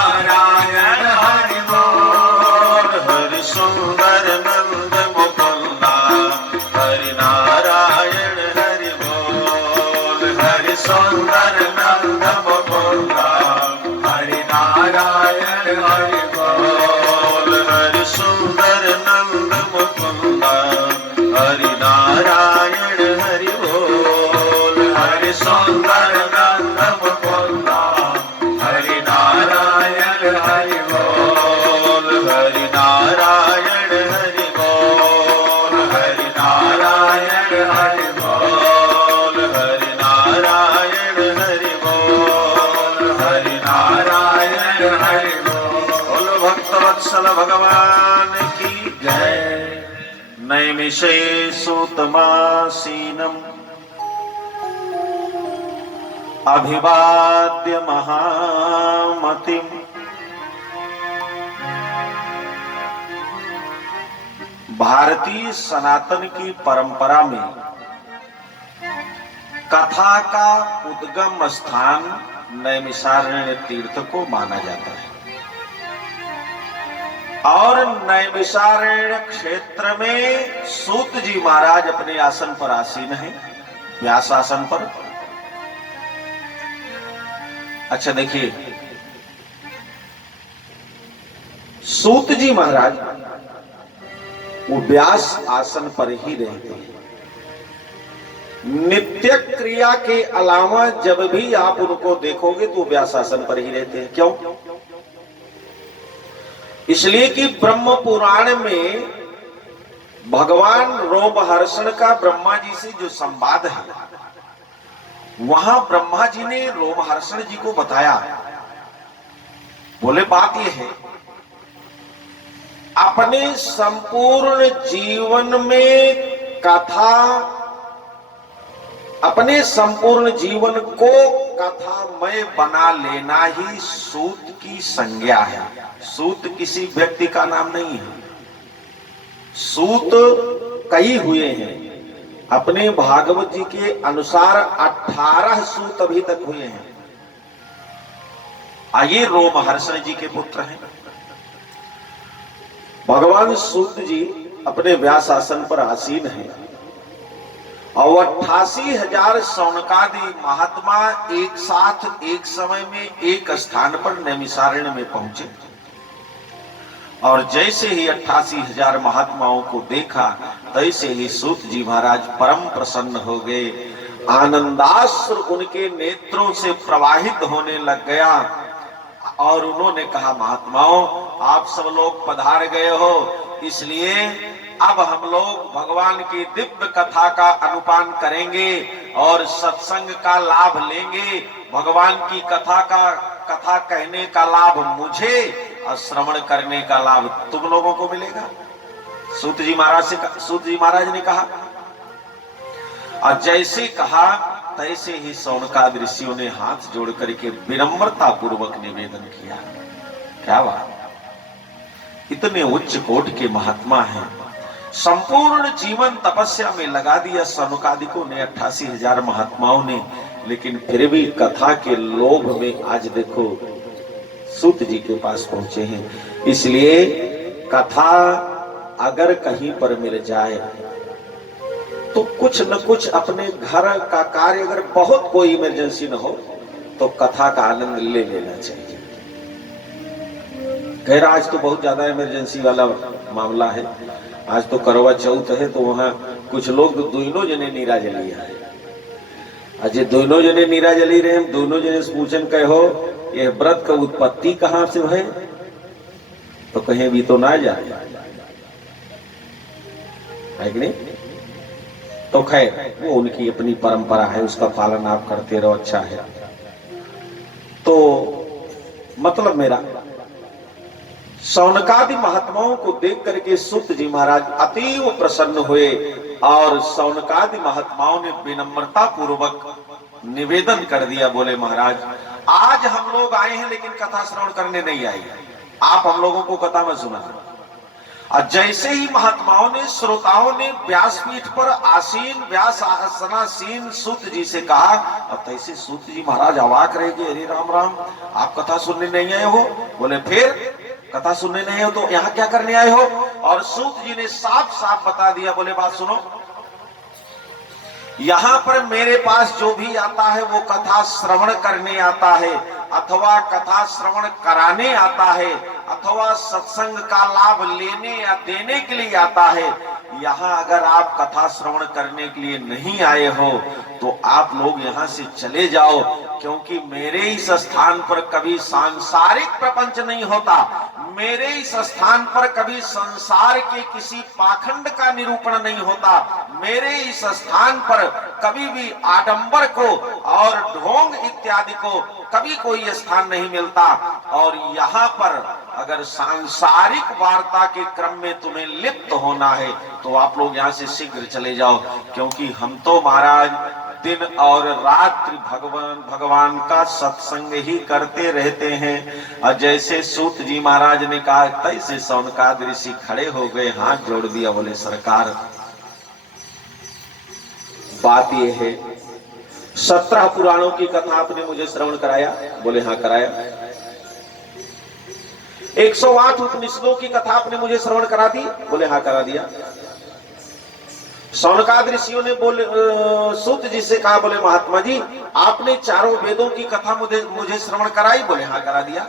नारायण हरि बोल। हरि सुंदर नंद मुकुंदा हरि नारायण हरि बोल। हरि सुंदर नंद मुकुंदा हरि नारायण हरि बोल। हरि सुंदर नंद मुकुंदा हरि नारायण हरि बोल। हरि सुंदर नंद मुकुंदा हरि नारायण हरि बोल। हरि नारायण हरि बोल। हरि नारायण हरि बोल। हरि नारायण हरि बोल। हरि नारायण हरि बोल। भक्तवत्सल भगवान की जय। नैमिषे सूतमासीनम् अभिवाद्य महामतिम् भारतीय सनातन की परंपरा में कथा का उद्गम स्थान नैमिषारण्य तीर्थ को माना जाता है और नैमिषारण्य क्षेत्र में सूत जी महाराज अपने आसन पर आसीन हैं, व्यास आसन पर। अच्छा देखिए, सूत जी महाराज वो व्यास आसन पर ही रहते हैं। नित्य क्रिया के अलावा जब भी आप उनको देखोगे तो व्यास आसन पर ही रहते हैं। क्यों? इसलिए कि ब्रह्म पुराण में भगवान रोमहर्षण का ब्रह्मा जी से जो संवाद है, वहां ब्रह्मा जी ने रोमहर्षण जी को बताया, बोले बात यह है, अपने संपूर्ण जीवन में कथा, अपने संपूर्ण जीवन को कथामय बना लेना ही सूत की संज्ञा है। सूत किसी व्यक्ति का नाम नहीं है। सूत कई हुए हैं। अपने भागवत जी के अनुसार 18 सूत अभी तक हुए हैं। आइए, रोमहर्षण जी के पुत्र हैं। भगवान सूत जी अपने व्यास आसन पर आसीन हैं और 88,000 शौनकादि महात्मा एक साथ एक समय में एक स्थान पर नैमिषारण्य में पहुंचे और जैसे ही 88,000 महात्माओं को देखा तैसे ही सूत जी महाराज परम प्रसन्न हो गए। आनंदाश्रु उनके नेत्रों से प्रवाहित होने लग गया और उन्होंने कहा, महात्माओं आप सब लोग पधार गए हो, इसलिए अब हम लोग भगवान की दिव्य कथा का अनुपान करेंगे और सत्संग का लाभ लेंगे। भगवान की कथा कहने का लाभ मुझे और श्रवण करने का लाभ तुम लोगों को मिलेगा। सूत जी महाराज ने कहा और जैसे कहा तैसे ही शौनकादि ऋषियों ने हाथ जोड़ करके विनम्रता पूर्वक निवेदन किया। क्या बात, इतने उच्च कोट के महात्मा हैं, संपूर्ण जीवन तपस्या में लगा दिया शौनकादिकों ने, 88,000 महात्माओं ने, लेकिन फिर भी कथा के लोभ में आज देखो सूत जी के पास पहुंचे हैं। इसलिए कथा अगर कहीं पर मिल जाए तो कुछ न कुछ अपने घर का कार्य, अगर बहुत कोई इमरजेंसी न हो तो कथा का आनंद ले लेना चाहिए। खैर आज तो बहुत ज्यादा इमरजेंसी वाला मामला है। आज तो करवा चौथ है तो वहां कुछ लोग दोनों जने नीरा जलिया है। आज दोनों जने नीरा जली रहे, हम दोनों जने से पूछन कहो ये व्रत का उत्पत्ति कहां से है तो कहीं भी तो ना जाए, है कि नहीं? तो खैर वो उनकी अपनी परंपरा है, उसका पालन आप करते रहो, अच्छा है। तो मतलब मेरा शौनकादि महात्माओं को देख करके सूत जी महाराज अतीव प्रसन्न हुए और शौनकादि महात्माओं ने विनम्रता पूर्वक निवेदन कर दिया, बोले महाराज आज हम लोग आए हैं लेकिन कथा श्रवण करने नहीं आए, आप हम लोगों को कथा में सुना। और जैसे ही महात्माओं ने, श्रोताओं ने व्यासपीठ पर आसीन, व्यास आसनासीन सूत जी से कहा, अब तैसे सूत जी महाराज अवाक रह गए, अरे राम राम, आप कथा सुनने नहीं आए हो? बोले फिर कथा सुनने नहीं आए हो तो यहाँ क्या करने आए हो? और सूत जी ने साफ साफ बता दिया, बोले बात सुनो, यहां पर मेरे पास जो भी आता है वो कथा श्रवण करने आता है, अथवा कथा श्रवण कराने आता है, अथवा सत्संग का लाभ लेने या देने के लिए आता है। यहाँ अगर आप कथा श्रवण करने के लिए नहीं आए हो तो आप लोग यहाँ से चले जाओ, क्योंकि मेरे इस स्थान पर कभी सांसारिक प्रपंच नहीं होता, मेरे इस स्थान पर कभी संसार के किसी पाखंड का निरूपण नहीं होता, मेरे इस स्थान पर कभी भी आडंबर को और ढोंग इत्यादि को कभी कोई स्थान नहीं मिलता। और यहाँ पर अगर सांसारिक वार्ता के क्रम में तुम्हें लिप्त होना है तो आप लोग यहाँ से शीघ्र चले जाओ, क्योंकि हम तो महाराज दिन और रात्रि भगवान का सत्संग ही करते रहते हैं। और जैसे सूत जी महाराज ने कहा, तैसे सौनकादि ऋषि खड़े हो गए, हाथ जोड़ दिया, बोले सरकार बात यह है, 17 पुराणों की कथा आपने मुझे श्रवण कराया? बोले हाँ कराया। 108 उपनिषदों की कथा आपने मुझे श्रवण करा दी? बोले हाँ करा दिया। सौनकादि ऋषियों ने बोले सूत जी से कहा, बोले महात्मा जी आपने चारों वेदों की कथा मुझे श्रवण कराई? बोले हाँ करा दिया।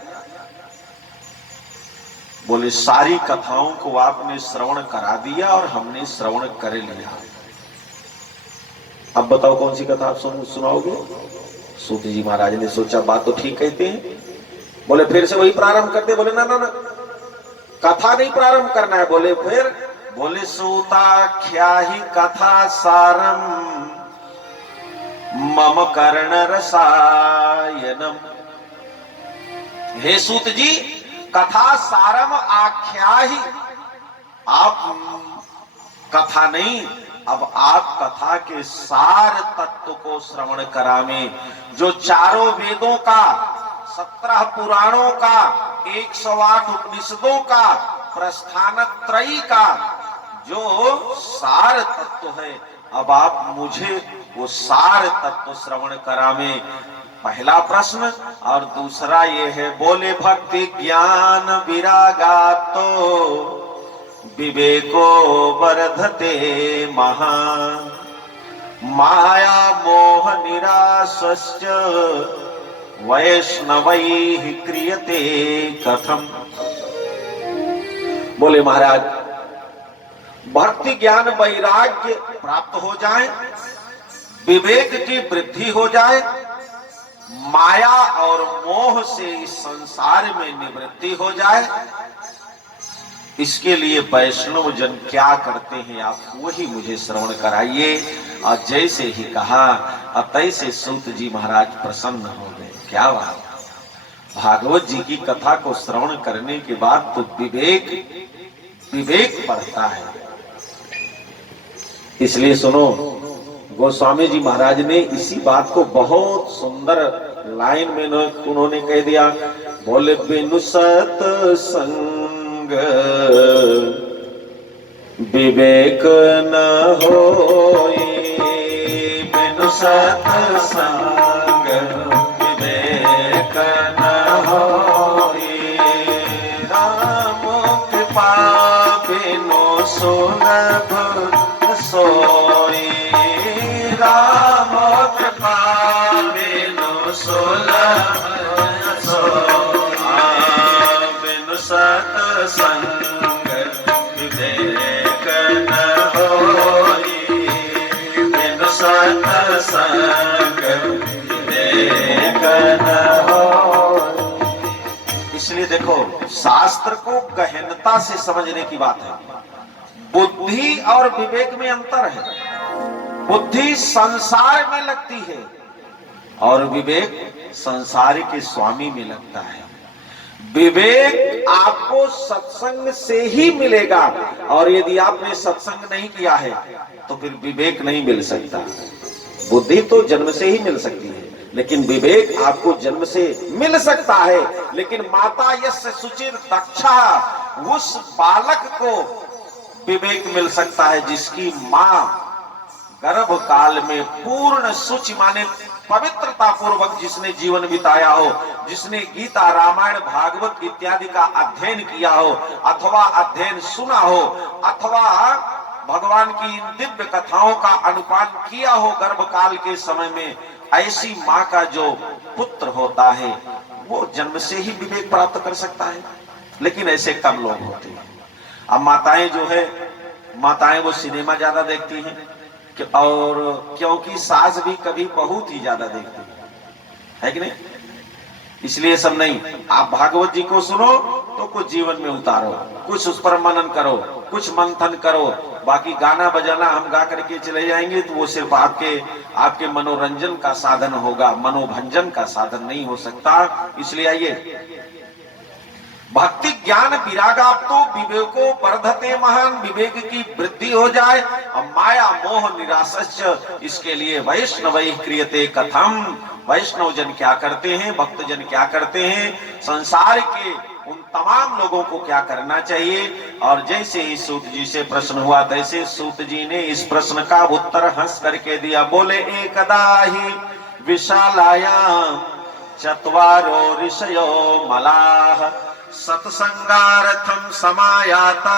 बोले सारी कथाओं को आपने श्रवण करा दिया और हमने श्रवण कर लिया, अब बताओ कौन सी कथा आप सुनाओगे? सूत जी महाराज ने सोचा बात तो ठीक कहते हैं, बोले फिर से वही प्रारंभ करते? बोले ना ना ना, कथा नहीं प्रारंभ करना है। बोले फिर? बोले सूताख्या ही कथा सारम मम कर्ण रसायनम। हे सूत जी, कथा सारम आख्या ही, आप कथा नहीं, अब आप कथा के सार तत्व को श्रवण करावे, जो चारों वेदों का, 17 पुराणों का, 108 उपनिषदों का, प्रस्थान त्रयी का जो सार तत्व है, अब आप मुझे वो सार तत्व श्रवण करावे। पहला प्रश्न। और दूसरा ये है, बोले भक्ति ज्ञान विरागातो विवेको वर्धते महान, माया मोह निराश्च वैष्णवैः क्रियते कथम। बोले महाराज भक्ति ज्ञान वैराग्य प्राप्त हो जाए, विवेक की वृद्धि हो जाए, माया और मोह से इस संसार में निवृत्ति हो जाए, इसके लिए वैष्णव जन क्या करते हैं आप वही मुझे श्रवण कराइए। और जैसे ही कहा और तैसे सूत जी महाराज प्रसन्न हो गए। क्या बात, भागवत जी की कथा को श्रवण करने के बाद तो विवेक बढ़ता है। इसलिए सुनो, गोस्वामी जी महाराज ने इसी बात को बहुत सुंदर लाइन में उन्होंने कह दिया, बोले बिनु सत्संग विवेक न होई, बिनु सत्संग विवेक न होई, राम कृपा बिनु सुलभ सोई, राम कृपा बिनु सुलभ सोई, बिनु सत्संग विवेक न होई, बिनु सत्संग विवेक न होई। इसलिए देखो, शास्त्र को गहनता से समझने की बात है। बुद्धि और विवेक में अंतर है। बुद्धि संसार में लगती है और विवेक संसार के स्वामी में लगता है। विवेक आपको सत्संग से ही मिलेगा, और यदि आपने सत्संग नहीं किया है तो फिर विवेक नहीं मिल सकता। बुद्धि तो जन्म से ही मिल सकती है, लेकिन विवेक आपको जन्म से मिल सकता है। लेकिन माता यस्य शुचिर दक्षा उस बालक को विवेक मिल सकता है जिसकी मां गर्भ काल में पूर्ण शुचि माने पवित्रता पूर्वक जिसने जीवन बिताया हो, जिसने गीता रामायण भागवत इत्यादि का अध्ययन किया हो, अथवा अध्ययन सुना हो, अथवा भगवान की इन दिव्य कथाओं का अनुपान किया हो गर्भ काल के समय में, ऐसी मां का जो पुत्र होता है वो जन्म से ही विवेक प्राप्त कर सकता है। लेकिन ऐसे कम लोग होते हैं। अब माताएं जो है, माताएं वो सिनेमा ज्यादा देखती हैं और क्योंकि सास भी कभी बहुत ही ज्यादा देखती है कि नहीं, इसलिए सब नहीं। आप भागवत जी को सुनो तो कुछ जीवन में उतारो, कुछ उस पर मनन करो, कुछ मंथन करो। बाकी गाना बजाना हम गा करके चले जाएंगे तो वो सिर्फ आपके मनोरंजन का साधन होगा, मनोभंजन का साधन नहीं हो सकता। इसलिए आइए, भक्ति ज्ञान विरागाप्तो विवेको वर्धते महान, विवेक की वृद्धि हो जाए और माया मोह निराशस्य, इसके लिए वैष्णवैः क्रियते कथम, वैष्णव जन क्या करते हैं, भक्त जन क्या करते हैं, संसार के उन तमाम लोगों को क्या करना चाहिए। और जैसे ही सूत जी से प्रश्न हुआ तैसे सूत जी ने इस प्रश्न का उत्तर हंस करके दिया। बोले एकदा ही विशालायाम चत्वारो ऋषयो मलाः सत्संगार्थम समायाता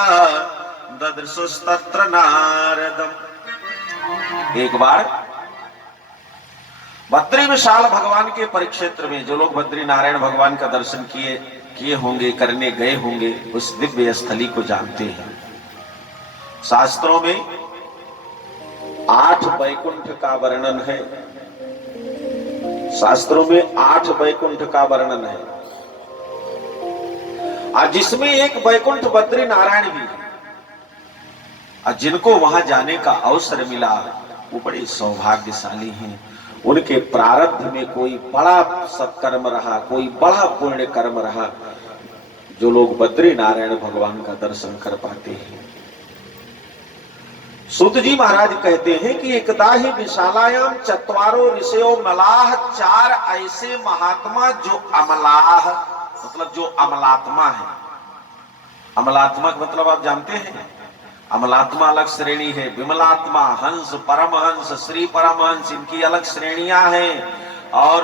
ददृशुस्तत्र नारदम। एक बार बद्री विशाल भगवान के परिक्षेत्र में, जो लोग बद्री नारायण भगवान का दर्शन किए होंगे, करने गए होंगे, उस दिव्य स्थली को जानते हैं। शास्त्रों में 8 वैकुंठ का वर्णन है, शास्त्रों में 8 वैकुंठ का वर्णन है, और जिसमें एक वैकुंठ बद्री नारायण भी है। और जिनको वहां जाने का अवसर मिला वो बड़े सौभाग्यशाली हैं। उनके प्रारब्ध में कोई बड़ा सत्कर्म रहा, कोई बड़ा पुण्य कर्म रहा, जो लोग बद्री नारायण भगवान का दर्शन कर पाते हैं। सूत जी महाराज कहते हैं कि एकदा ही विशालायाम चत्वारो ऋषयो मलाह, 4 ऐसे महात्मा जो अमलाह मतलब जो अमलात्मा है। अमलात्मा मतलब आप जानते हैं, अमलात्मा अलग श्रेणी है, विमलात्मा, हंस, परमहंस, श्री परमहंस, इनकी अलग श्रेणियां हैं। और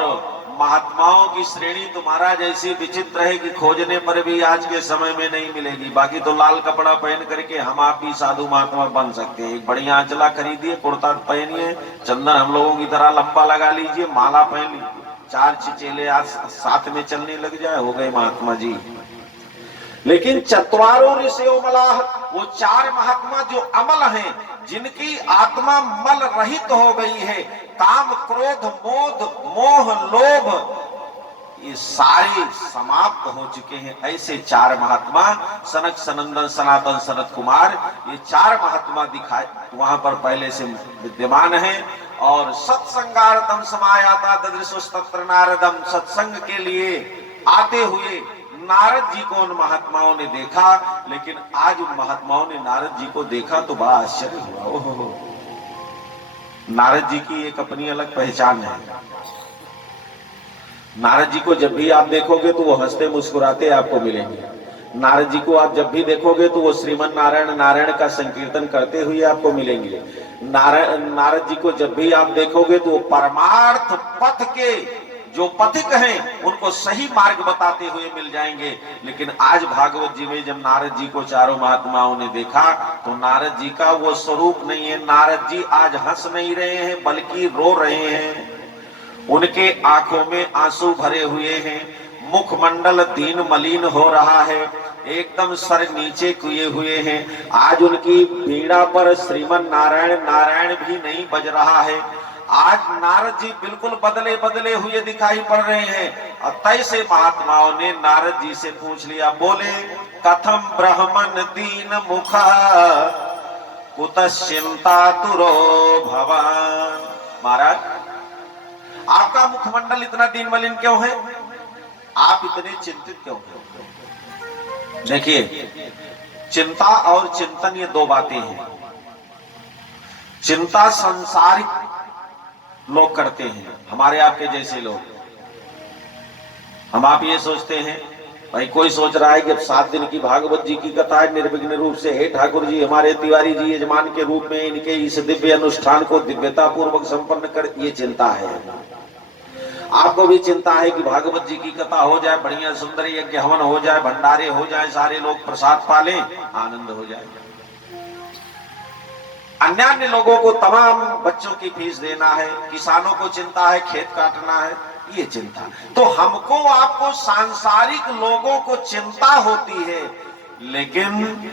महात्माओं की श्रेणी तो महाराज ऐसी विचित्र है कि खोजने पर भी आज के समय में नहीं मिलेगी। बाकी तो लाल कपड़ा पहन करके हम आप भी साधु महात्मा बन सकते हैं। एक बढ़िया आंचला खरीदिए, कुर्ता पहनिए, चंदन हम लोगों की तरह लंबा लगा लीजिए, माला पहन लीजिए, 4 चिचेले आज साथ में चलने लग जाए, हो गए महात्मा जी। लेकिन चत्वारो ऋषयो मलाह, वो 4 महात्मा जो अमल हैं, जिनकी आत्मा मल रहित हो गई है, काम क्रोध मोद मोह लोभ ये सारे समाप्त हो चुके हैं, ऐसे 4 महात्मा सनक सनंदन सनातन सनत कुमार, ये 4 महात्मा दिखाए वहां पर पहले से विद्यमान है। और सत्संगार्थम समायाता ददृशुस्तत्र नारदम, सत्संग के लिए आते हुए नारद जी को उन महात्माओं ने देखा। लेकिन आज उन महात्माओं ने नारद जी को देखा तो बड़ा आश्चर्य हुआ। ओहो, नारद जी की एक अपनी अलग पहचान है। नारद जी को जब भी आप देखोगे तो वो हंसते मुस्कुराते आपको मिलेंगे। नारद जी को आप जब भी देखोगे तो वो श्रीमन नारायण नारायण का संकीर्तन करते हुए आपको मिलेंगे। नारद जी को जब भी आप देखोगे तो वो परमार्थ पथ के जो पथिक हैं उनको सही मार्ग बताते हुए मिल जाएंगे। लेकिन आज भागवत जी में जब नारद जी को 4 महात्माओं ने देखा तो नारद जी का वो स्वरूप नहीं है। नारद जी आज हंस नहीं रहे हैं बल्कि रो रहे हैं। उनके आंखों में आंसू भरे हुए हैं, मुखमंडल दीन मलिन हो रहा है, एकदम सर नीचे किए हुए हैं। आज उनकी पीड़ा पर श्रीमन नारायण नारायण भी नहीं बज रहा है। आज नारद जी बिल्कुल बदले बदले हुए दिखाई पड़ रहे हैं। और तैसे महात्माओं ने नारद जी से पूछ लिया, बोले कथम ब्राह्मण दीन मुखा कुतश्चिंता तुरो भवान। महाराज, आपका मुखमंडल इतना दीन मलिन क्यों है? आप इतने चिंतित क्यों हैं? देखिए, चिंता और चिंतन ये 2 बातें हैं। चिंता सांसारिक लोग करते हैं, हमारे आपके जैसे लोग। हम आप ये सोचते हैं भाई कोई सोच रहा है कि अब 7 दिन की भागवत जी की कथा है निर्विघ्न रूप से, हे ठाकुर जी हमारे तिवारी जी यजमान के रूप में इनके इस दिव्य अनुष्ठान को दिव्यता पूर्वक संपन्न कर, ये चिंता है। आपको भी चिंता है कि भागवत जी की कथा हो जाए, बढ़िया सुंदर यज्ञ हवन हो जाए, भंडारे हो जाए, सारे लोग प्रसाद पालें, आनंद हो जाए। अन्य लोगों को तमाम बच्चों की फीस देना है, किसानों को चिंता है खेत काटना है, ये चिंता। तो हमको आपको सांसारिक लोगों को चिंता होती है, लेकिन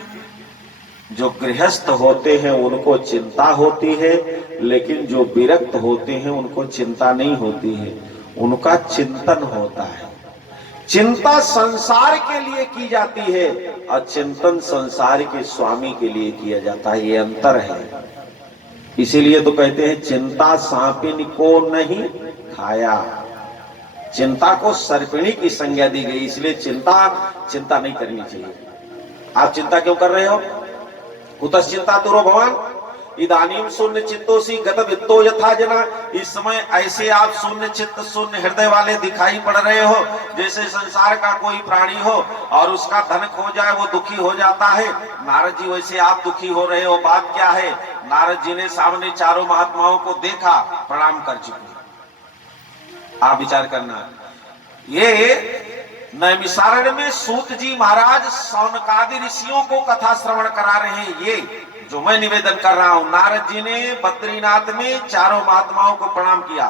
जो गृहस्थ होते हैं उनको चिंता होती है, लेकिन जो विरक्त होते हैं उनको चिंता नहीं होती है, उनका चिंतन होता है। चिंता संसार के लिए की जाती है और चिंतन संसार के स्वामी के लिए किया जाता है, ये अंतर है। इसीलिए तो कहते हैं चिंता सांपिन को नहीं खाया, चिंता को सर्पिणी की संज्ञा दी गई, इसलिए चिंता नहीं करनी चाहिए। आप चिंता क्यों कर रहे हो? कुतश्चिंता तुरो भवान इदानीम शून्य चित्तोसी गत वित्तो यथा जना। इस समय ऐसे आप शून्य चित्त शून्य हृदय वाले दिखाई पड़ रहे हो, जैसे संसार का कोई प्राणी हो और उसका धन खो जाए वो दुखी हो जाता है। नारद जी वैसे आप दुखी हो रहे हो, बात क्या है? नारद जी ने सामने चारों महात्माओं को देखा, प्रणाम कर चुके। आप विचार करना, ये नैमिषारण्य में सूत जी महाराज सौनकादि ऋषियों को कथा श्रवण करा रहे हैं। ये जो मैं निवेदन कर रहा हूं, नारद जी ने बद्रीनाथ में चारों महात्माओं को प्रणाम किया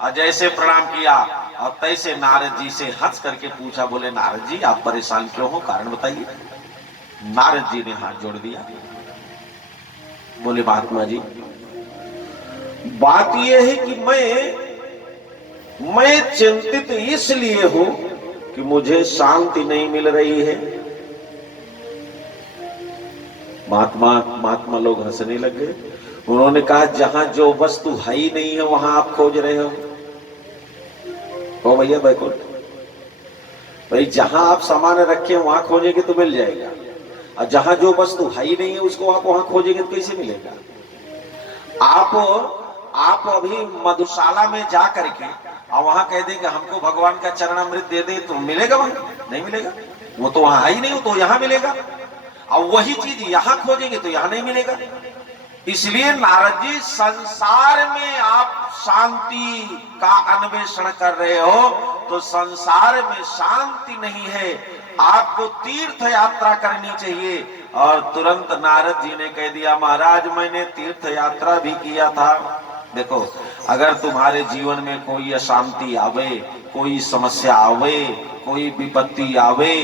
और जैसे प्रणाम किया और तैसे नारद जी से हंस करके पूछा, बोले नारद जी आप परेशान क्यों हो, कारण बताइए। नारद जी ने हाथ जोड़ दिया, बोले महात्मा जी बात यह है कि मैं चिंतित इसलिए हूं कि मुझे शांति नहीं मिल रही है। महात्मा लोग हंसने लग गए। उन्होंने कहा जहां जो वस्तु है ही नहीं है वहां आप खोज रहे हो। भैया बैकुंठ भाई, जहां आप सामान रखे वहां खोजेंगे तो मिल जाएगा, और जहां जो वस्तु है ही नहीं है उसको आप वहां खोजेंगे तो कैसे मिलेगा? आप अभी मधुशाला में जा करके और वहां कह देंगे हमको भगवान का चरणामृत दे दे, तो मिलेगा? वहां नहीं मिलेगा, वो तो वहां है ही नहीं, वो तो यहां मिलेगा। और वही चीज यहां खोजेंगे तो यहां नहीं मिलेगा। इसलिए नारद जी संसार में आप शांति का अन्वेषण कर रहे हो तो संसार में शांति नहीं है, आपको तीर्थ यात्रा करनी चाहिए। और तुरंत नारद जी ने कह दिया, महाराज मैंने तीर्थ यात्रा भी किया था। देखो, अगर तुम्हारे जीवन में कोई अशांति आवे, कोई समस्या आवे, कोई विपत्ति आवे,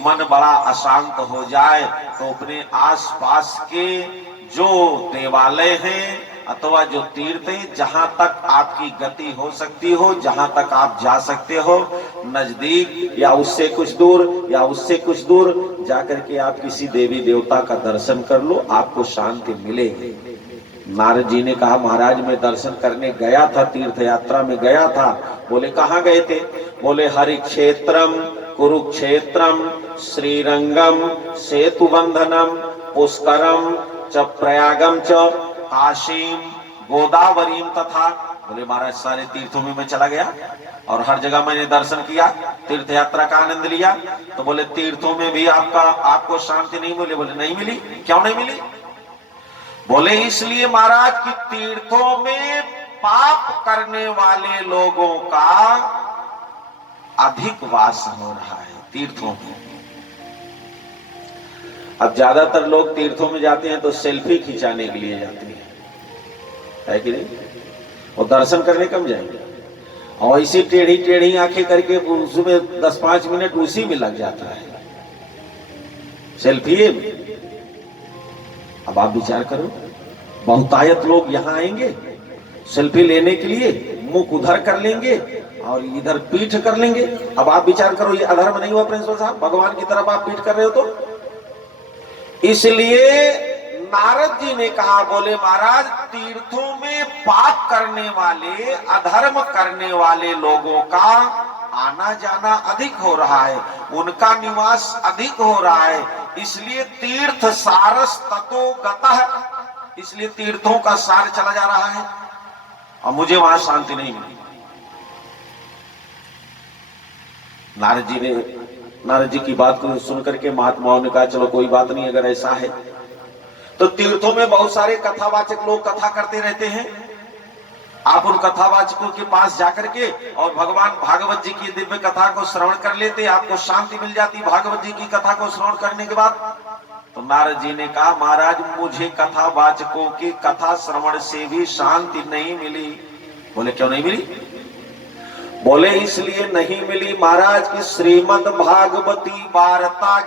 मन बड़ा अशांत हो जाए, तो अपने आसपास के जो देवालय हैं अथवा जो तीर्थ हैं, जहां तक आपकी गति हो सकती हो, जहां तक आप जा सकते हो, नजदीक या उससे कुछ दूर जाकर के आप किसी देवी देवता का दर्शन कर लो, आपको शांति मिलेगी। नारद जी ने कहा, महाराज मैं दर्शन करने गया था, तीर्थ यात्रा में गया था। बोले कहाँ गए थे? बोले हरिक्षेत्रम, कुरुक्षेत्रम, श्रीरंगम, सेतुबंधनम, पुष्करम च प्रयागम च काशीम गोदावरीम तथा। बोले महाराज सारे तीर्थों में मैं चला गया और हर जगह मैंने दर्शन किया, तीर्थ यात्रा का आनंद लिया। तो बोले तीर्थों में भी आपको शांति नहीं मिली? बोले नहीं मिली। क्यों नहीं मिली? बोले इसलिए महाराज कि तीर्थों में पाप करने वाले लोगों का अधिक वास हो रहा है तीर्थों में। अब ज्यादातर लोग तीर्थों में जाते हैं तो सेल्फी खिंचाने के लिए जाते हैं, है कि नहीं? और दर्शन करने कम जाएंगे, और इसी टेढ़ी आंखें करके उसमें 10-5 मिनट उसी में लग जाता है, सेल्फी में। अब आप विचार करो, बहुतायत लोग यहाँ आएंगे सेल्फी लेने के लिए, मुंह उधर कर लेंगे और इधर पीठ कर लेंगे। अब आप विचार करो, ये अधर्म नहीं हुआ प्रिंसिपल साहब? भगवान की तरफ आप पीठ कर रहे हो तो। इसलिए नारद जी ने कहा, बोले महाराज तीर्थों में पाप करने वाले, अधर्म करने वाले लोगों का आना जाना अधिक हो रहा है, उनका निवास अधिक हो रहा है। इसलिए तीर्थ सारस ततो गतः, इसलिए तीर्थों का सार चला जा रहा है और मुझे वहां शांति नहीं मिली। नारद जी ने नारद जी की बात को सुनकर के महात्माओं ने कहा चलो कोई बात नहीं, अगर ऐसा है तो तीर्थों में बहुत सारे कथावाचक लोग कथा करते रहते हैं, आप उन कथावाचकों के पास जाकर के और भगवान भागवत जी की दिव्य कथा को श्रवण कर लेते, आपको शांति मिल जाती भागवत जी की कथा को श्रवण करने के बाद। तो नारद जी ने कहा महाराज मुझे कथावाचकों की कथा श्रवण से भी शांति नहीं मिली। बोले क्यों नहीं मिली? बोले इसलिए नहीं मिली महाराज कि श्रीमद् भागवती वार्ता